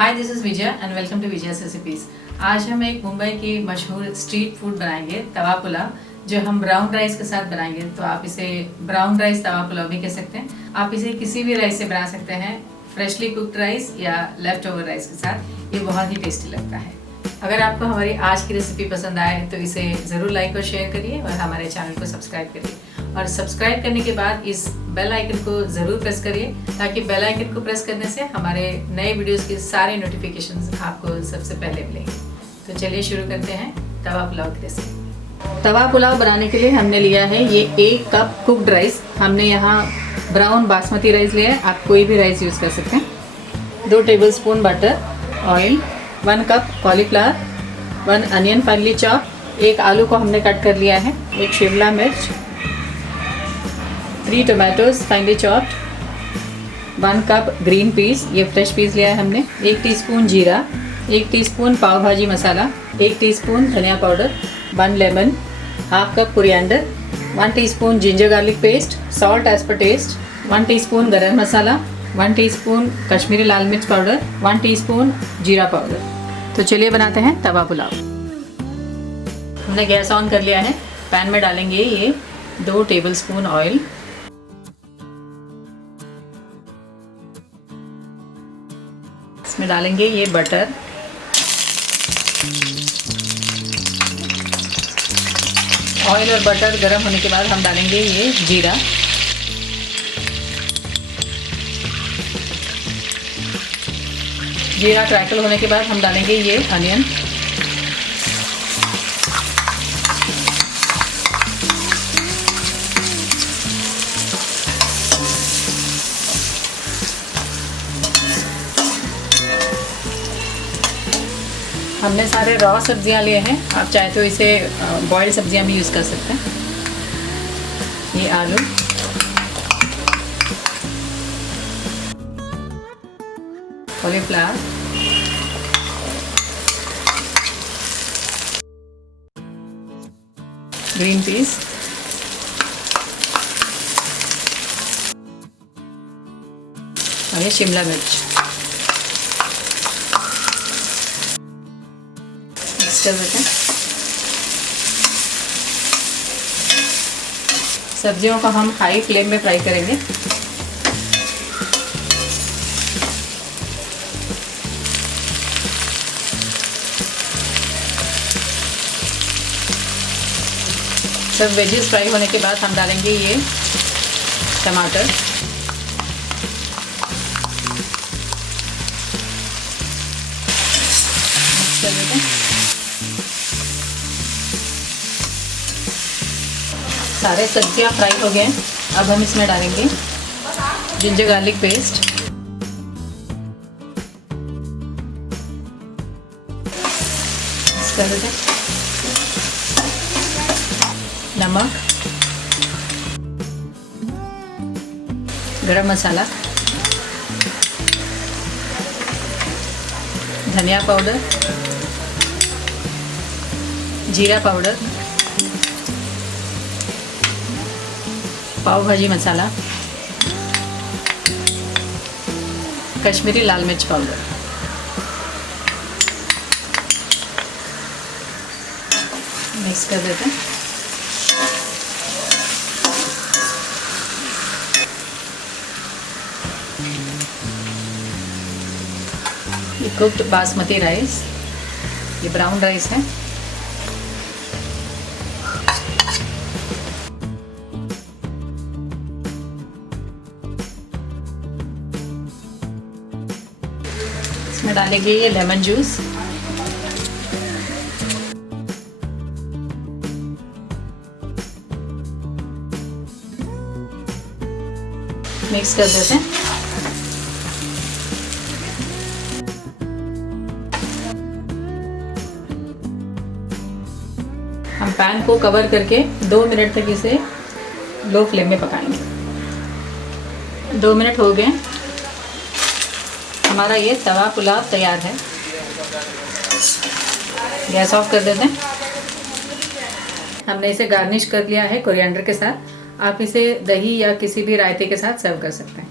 Hi, this is Vijay and welcome to Vijay's recipes. आज हम एक मुंबई की मशहूर स्ट्रीट फूड बनाएंगे, तवा पुलाव, जो हम ब्राउन राइस के साथ बनाएंगे। तो आप इसे ब्राउन राइस तवा पुलाव भी कह सकते हैं। आप इसे किसी भी राइस से बना सकते हैं, फ्रेशली कुक्ड राइस या लेफ्ट ओवर राइस के साथ। ये बहुत ही टेस्टी लगता है। अगर आपको हमारी आज की रेसिपी पसंद आए तो इसे ज़रूर लाइक और शेयर करिए और हमारे चैनल को सब्सक्राइब करिए। और सब्सक्राइब करने के बाद इस बेल आइकन को ज़रूर प्रेस करिए, ताकि बेल आइकन को प्रेस करने से हमारे नए वीडियोस के सारे नोटिफिकेशंस आपको सबसे पहले मिलेंगे। तो चलिए शुरू करते हैं तवा पुलाव की रेसिपी। तवा पुलाव बनाने के लिए हमने लिया है ये 1 कप कुक्ड राइस। हमने यहाँ ब्राउन बासमती राइस लिया है, आप कोई भी राइस यूज़ कर सकते हैं। 2 tablespoon butter, oil, 1 cup cauliflower, 1 onion finally chop, 1 आलू को हमने कट कर लिया है, 1 शिमला मिर्च, 3 tomatoes finally chopped, 1 cup green peas, ये फ्रेश पीस लिया है हमने, 1 टीस्पून जीरा, 1 teaspoon pav bhaji masala, 1 teaspoon dhania powder, 1 lemon, half cup coriander, 1 teaspoon ginger garlic paste, salt as per taste, 1 teaspoon garam masala, 1 teaspoon Kashmiri लाल मिर्च पाउडर, 1 टीस्पून जीरा पाउडर। तो चलिए बनाते हैं तवा पुलाव। हमने गैस ऑन कर लिया है। पैन में डालेंगे ये 2 टेबलस्पून ऑयल, इसमें डालेंगे ये बटर, ऑयल और बटर गर्म होने के बाद हम डालेंगे ये जीरा, जीरा क्रैकल होने के बाद हम डालेंगे ये अनियन, हमने सारे रॉ सब्जियां लिए हैं, आप चाहे तो इसे बॉइल्ड सब्जियां भी यूज़ कर सकते हैं। ये आलू, कॉलीफ्लावर, ग्रीन पीस, और ये शिमला मिर्च। मिक्स कर देते हैं। सब्जियों को हम हाई फ्लेम में फ्राई करेंगे। सब वेजेस फ्राई होने के बाद हम डालेंगे ये टमाटर, मिक्स कर देते हैं। सारे सब्जियां फ्राई हो गए हैं। अब हम इसमें डालेंगे जिंजर गार्लिक पेस्ट, मिक्स कर देते हैं। नमक, गरम मसाला, धनिया पाउडर, जीरा पाउडर, पाव भाजी मसाला, कश्मीरी लाल मिर्च पाउडर। मिक्स कर देते हैं। ये कुक्ड बासमती राइस, ये ब्राउन राइस है। इसमें डालेंगे ये लेमन जूस, मिक्स कर देते हैं। हम पैन को कवर करके 2 मिनट तक इसे लो फ्लेम में पकाएंगे। 2 मिनट हो गए, हमारा ये तवा पुलाव तैयार है। गैस ऑफ कर देते हैं। हमने इसे गार्निश कर लिया है कोरिएंडर के साथ। आप इसे दही या किसी भी रायते के साथ सर्व कर सकते हैं।